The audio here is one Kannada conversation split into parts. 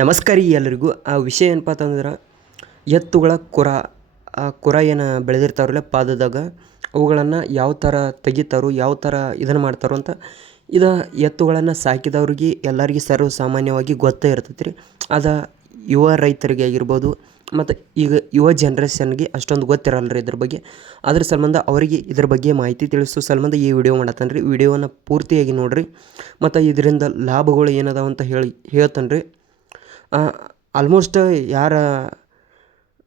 ನಮಸ್ಕಾರ ರೀ ಎಲ್ಲರಿಗೂ ಆ ವಿಷಯ ಏನಪ್ಪ ಅಂತಂದ್ರೆ ಎತ್ತುಗಳ ಕುರ, ಆ ಕುರ ಏನು ಬೆಳೆದಿರ್ತಾವ್ರಲ್ಲ ಪಾದದಾಗ, ಅವುಗಳನ್ನು ಯಾವ ಥರ ತೆಗಿತಾರೋ, ಯಾವ ಥರ ಇದನ್ನು ಮಾಡ್ತಾರೋ ಅಂತ ಇದು ಎತ್ತುಗಳನ್ನು ಸಾಕಿದವ್ರಿಗೆ ಎಲ್ಲರಿಗೆ ಸರ್ವ ಸಾಮಾನ್ಯವಾಗಿ ಗೊತ್ತೇ ಇರ್ತೈತೆ ರೀ ಅದು ಯುವ ರೈತರಿಗೆ ಆಗಿರ್ಬೋದು, ಮತ್ತು ಈಗ ಯುವ ಜನ್ರೇಷನ್ಗೆ ಅಷ್ಟೊಂದು ಗೊತ್ತಿರಲ್ಲ ರೀ ಇದ್ರ ಬಗ್ಗೆ. ಅದ್ರ ಸಂಬಂಧ ಅವರಿಗೆ ಇದ್ರ ಬಗ್ಗೆ ಮಾಹಿತಿ ತಿಳಿಸೋ ಸಂಬಂಧ ಈ ವಿಡಿಯೋ ಮಾಡತ್ತಾನೆ ರೀ ವಿಡಿಯೋವನ್ನು ಪೂರ್ತಿಯಾಗಿ ನೋಡಿರಿ. ಮತ್ತು ಇದರಿಂದ ಲಾಭಗಳು ಏನದಾವ ಅಂತ ಹೇಳಿ ಹೇಳ್ತಾನೆ ರೀ ಆಲ್ಮೋಸ್ಟ್ ಯಾರ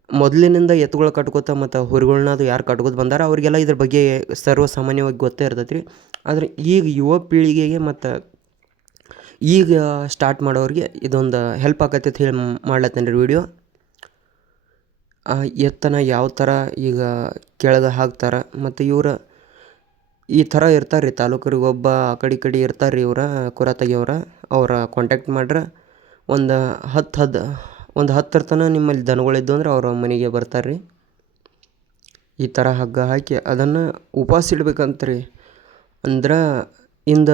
ಮೊದಲಿನಿಂದ ಎತ್ತುಗಳು ಕಟ್ಕೋತ ಮತ್ತು ಹೋರಿಗಳ್ನ ಅದು ಯಾರು ಕಟ್ಕೋತ ಬಂದಾರ, ಅವರಿಗೆಲ್ಲ ಇದ್ರ ಬಗ್ಗೆ ಸರ್ವ ಸಾಮಾನ್ಯವಾಗಿ ಗೊತ್ತೇ ಇರ್ತೈತಿ ರೀ ಆದರೆ ಈಗ ಯುವ ಪೀಳಿಗೆಗೆ ಮತ್ತು ಈಗ ಸ್ಟಾರ್ಟ್ ಮಾಡೋರಿಗೆ ಇದೊಂದು ಹೆಲ್ಪ್ ಆಗತ್ತೆ ಅಂತ ಹೇಳಿ ಮಾಡ್ಲತ್ತೇನೆ ರೀ ವಿಡಿಯೋ ಎತ್ತನ ಯಾವ ಥರ ಈಗ ಕೆಳಗೆ ಹಾಕ್ತಾರೆ, ಮತ್ತು ಇವ್ರು ಈ ಥರ ಇರ್ತಾರೆ ರೀ ತಾಲೂಕರಿಗೆ ಒಬ್ಬ ಆ ಕಡೆ ಈ ಕಡೆ ಇರ್ತಾರೆ ರೀ ಇವ್ರು ಕುರ ತೆಗಿಯೋರು ಅವ್ರ ಕಾಂಟ್ಯಾಕ್ಟ್ ಮಾಡ್ರೆ. ಒಂದು ಹತ್ತು ಹದ್, ಒಂದು ಹತ್ತರ ತನಕ ನಿಮ್ಮಲ್ಲಿ ದನಗಳಿದ್ದು ಅಂದ್ರೆ ಅವ್ರ ಮನೆಗೆ ಬರ್ತಾರೆ ರೀ ಈ ಥರ ಹಗ್ಗ ಹಾಕಿ ಅದನ್ನು ಉಪವಾಸ ಇಡ್ಬೇಕಂತ ರೀ ಅಂದ್ರೆ ಇಂದ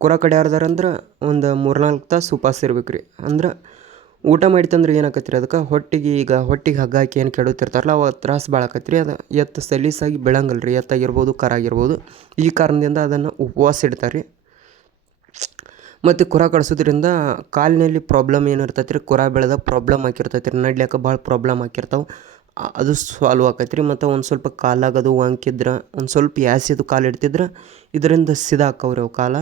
ಕುರ ಕಡೆ ಅಂದ್ರೆ ಒಂದು ಮೂರ್ನಾಲ್ಕು ತಾಸು ಉಪವಾಸ ಇರ್ಬೇಕು ರೀ ಅಂದ್ರೆ ಊಟ ಮಾಡಿತಂದ್ರೆ ಏನಾಕತ್ರಿ ಅದಕ್ಕೆ ಹೊಟ್ಟೆಗೆ ಈಗ ಹೊಟ್ಟೆಗೆ ಹಗ್ಗ ಹಾಕಿ ಏನು ಕೆಡುತ್ತಿರ್ತಾರಲ್ಲ ಅವಾಗ ತ್ರಾಸು ಭಾಳ ಆಕತ್ತೆ ರೀ ಅದು ಎತ್ತು ಸಲೀಸಾಗಿ ಬೆಳಂಗಲ್ಲ ರೀ ಎತ್ತಾಗಿರ್ಬೋದು ಕರ ಆಗಿರ್ಬೋದು ಈ ಕಾರಣದಿಂದ ಅದನ್ನು ಉಪವಾಸ ಇಡ್ತಾರೆ ರೀ ಮತ್ತು ಕುರ ಕಡಿಸೋದ್ರಿಂದ ಕಾಲಿನಲ್ಲಿ ಪ್ರಾಬ್ಲಮ್ ಏನು ಇರ್ತೈತೆ ರೀ ಕುರ ಬೆಳೆದ ಪ್ರಾಬ್ಲಮ್ ಆಗಿರ್ತೈತೆ ರೀ ನಡ್ಲಿಕ್ಕೆ ಭಾಳ ಪ್ರಾಬ್ಲಮ್ ಆಗಿರ್ತಾವೆ ಅದು ಸಾಲ್ವ್ ಆಕೈತೆ ರೀ ಮತ್ತು ಒಂದು ಸ್ವಲ್ಪ ಕಾಲಾಗದು ವಂಕಿದ್ರೆ, ಒಂದು ಸ್ವಲ್ಪ ಯಾಸಿದು ಕಾಲು ಇಡ್ತಿದ್ರೆ, ಇದರಿಂದ ಸಿದಾ ಹಾಕವ್ರಿ ಅವು ಕಾಲ.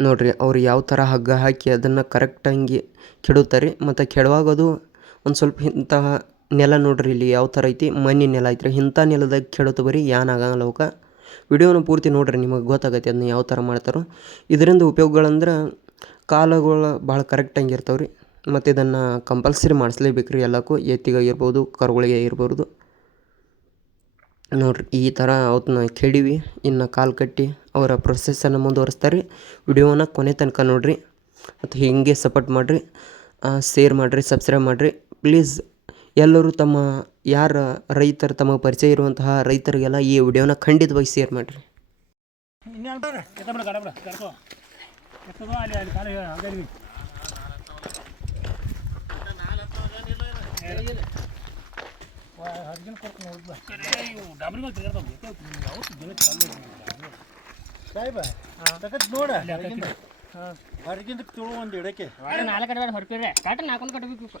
ನೋಡಿರಿ, ಅವ್ರು ಯಾವ ಥರ ಹಗ್ಗ ಹಾಕಿ ಅದನ್ನು ಕರೆಕ್ಟಾಗಿ ಕೆಡುತ್ತಾರೆ. ಮತ್ತು ಕೆಡುವಾಗ ಅದು ಒಂದು ಸ್ವಲ್ಪ ಇಂತಹ ನೆಲ ನೋಡ್ರಿ ಇಲ್ಲಿ ಯಾವ ಥರ ಐತಿ? ಮಣ್ಣಿನ ನೆಲ ಐತ್ರಿ. ಇಂಥ ನೆಲದಾಗ ಕೆಡುತ್ತೆ ಬರೀ ಏನಾಗಲ್ಲ ಅವಕ್ಕೆ ವಿಡಿಯೋನ ಪೂರ್ತಿ ನೋಡಿರಿ, ನಿಮಗೆ ಗೊತ್ತಾಗತ್ತೆ ಅದನ್ನ ಯಾವ ಥರ ಮಾಡ್ತಾರೋ. ಇದರಿಂದ ಉಪಯೋಗಗಳಂದ್ರೆ ಕಾಲುಗಳು ಭಾಳ ಕರೆಕ್ಟಾಗಿ ಇರ್ತಾವೆ ರೀ ಮತ್ತು ಇದನ್ನು ಕಂಪಲ್ಸರಿ ಮಾಡಿಸ್ಲೇಬೇಕು ರೀ ಎಲ್ಲಕ್ಕೂ ಎತ್ತಿಗಾಗಿರ್ಬೋದು ಕರುಗಳಿಗೆ ಇರ್ಬೋದು ನೋಡಿರಿ, ಈ ಥರ ಅವತ್ತನ್ನ ಕೆಡವಿ ಇನ್ನು ಕಾಲು ಕಟ್ಟಿ ಅವರ ಪ್ರೊಸೆಸನ್ನು ಮುಂದುವರಿಸ್ತಾರೆ ವಿಡಿಯೋನ ಕೊನೆ ತನಕ ನೋಡಿರಿ. ಮತ್ತು ಹೀಗೆ ಸಪೋರ್ಟ್ ಮಾಡಿರಿ. ಶೇರ್ ಮಾಡಿರಿ ಸಬ್ಸ್ಕ್ರೈಬ್ ಮಾಡಿರಿ. ಪ್ಲೀಸ್ ಎಲ್ಲರೂ ತಮ್ಮ ಯಾರ ರೈತರು ತಮ್ಮ ಪರಿಚಯ ಇರುವಂತಹ ರೈತರಿಗೆಲ್ಲ ಈ ವಿಡಿಯೋನ ಖಂಡಿತವಾಗಿ ಶೇರ್ ಮಾಡಿರಿ. ಸಾಹೇಬ ನೋಡ ಹೊರಗಿಂದ ತುಳು ಒಂದು ಇಡಕ್ಕೆ. ನಾಲ್ಕು ಕಡೆ ಹೊರಪಿಡ್ರೆ ಕಾಟ ನಾಲ್ಕೊಂದು ಕಟ್ಟಬೇಕು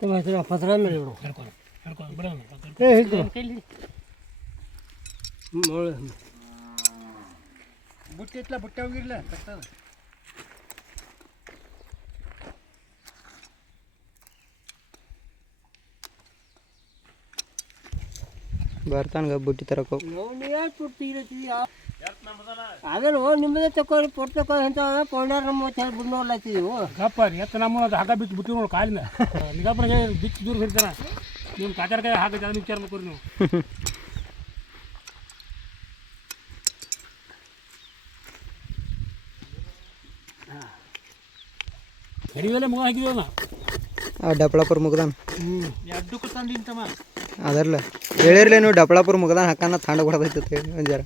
ಪತ್ರ ಮೇಲೆ ಬಿಡು ಕರ್ಕೊ ಕರ್ಕೊ ಬಿಡ ಕೈಲಿ ಬುಟ್ಟಿ ಇಟ್ಲ ಬುಟ್ಟಿ ಹೋಗಿರ್ಲ ಕಟ್ಟದ ಬರ್ತಾನೆ ಬುಟ್ಟಿ ತರಕೋ ಅದೇನು ನಿಮ್ಮದೇ ತಕೊಂಡು ಪೊಟ್ಟು ಪೌಂಡರ್ ನಮ್ಮ ಹೇಳಿ ಬಿಡ್ ನೋಡ್ಲಾತಿದ್ದೀವು ಗಪ್ಪ ಎತ್ತ ನಮ್ಮ ಅದು ಬಿಚ್ಚು ಬಿಟ್ಟು ನೋಡಿ ಕಾಲಿನ. ನಿಗಪ್ಪನಿಗೆ ಬಿಚ್ಚು ದೂರ ಹಿಡ್ತಾರ ನಿಮ್ಮ ಕಾಚಾರ ಕೈ ಹಾಕಿ ಅದನ್ನ ವಿಚಾರ ಮಾಡ್ಕೊರಿ ನೀವು. ಮುಗ ಹಾಕಿದೀವಲ್ಲ ಆ ಡಪ್ಳಾಪುರ ಮುಗ್ದಾನ. ಎಡ್ಡಕ್ಕೂ ತಂದಿಂತಮ್ಮ ಅದರ್ಲ. ಹೇಳಿರ್ಲೇನು ಡಪ್ಳಾಪುರ ಮುಗ್ದಾನ ಹಾಕನ್ನ ತಾಂಡ ಹೊಡೆದೈತೆ ಹೇಳಿ ಒಂದು ಜರ.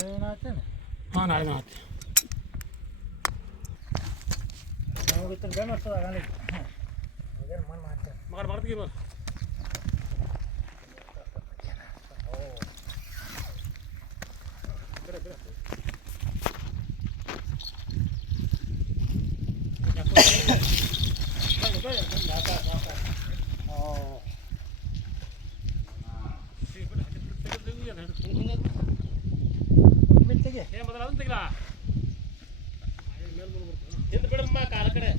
ಹಾಂ ನಾಳೆ ನಾ ಹಾಕ್ತೀನಿ ನಾವು ಗೊತ್ತಿಲ್ಲ ಬೇಡ ಮಾಡ್ತದ ಆಗಲ್ಲ ಅದೇನು ಮಾಡಿ ಮಾಡ್ತೇನೆ ಮಾಡಿ ಮಾಡ್ತೀವಿ ಬಾ ಬಿಟ್ಟಿಗೆ ಹಿಂದ್ ಬಿಡಮ್ಮ ಕಾಲ ಕಡೆ.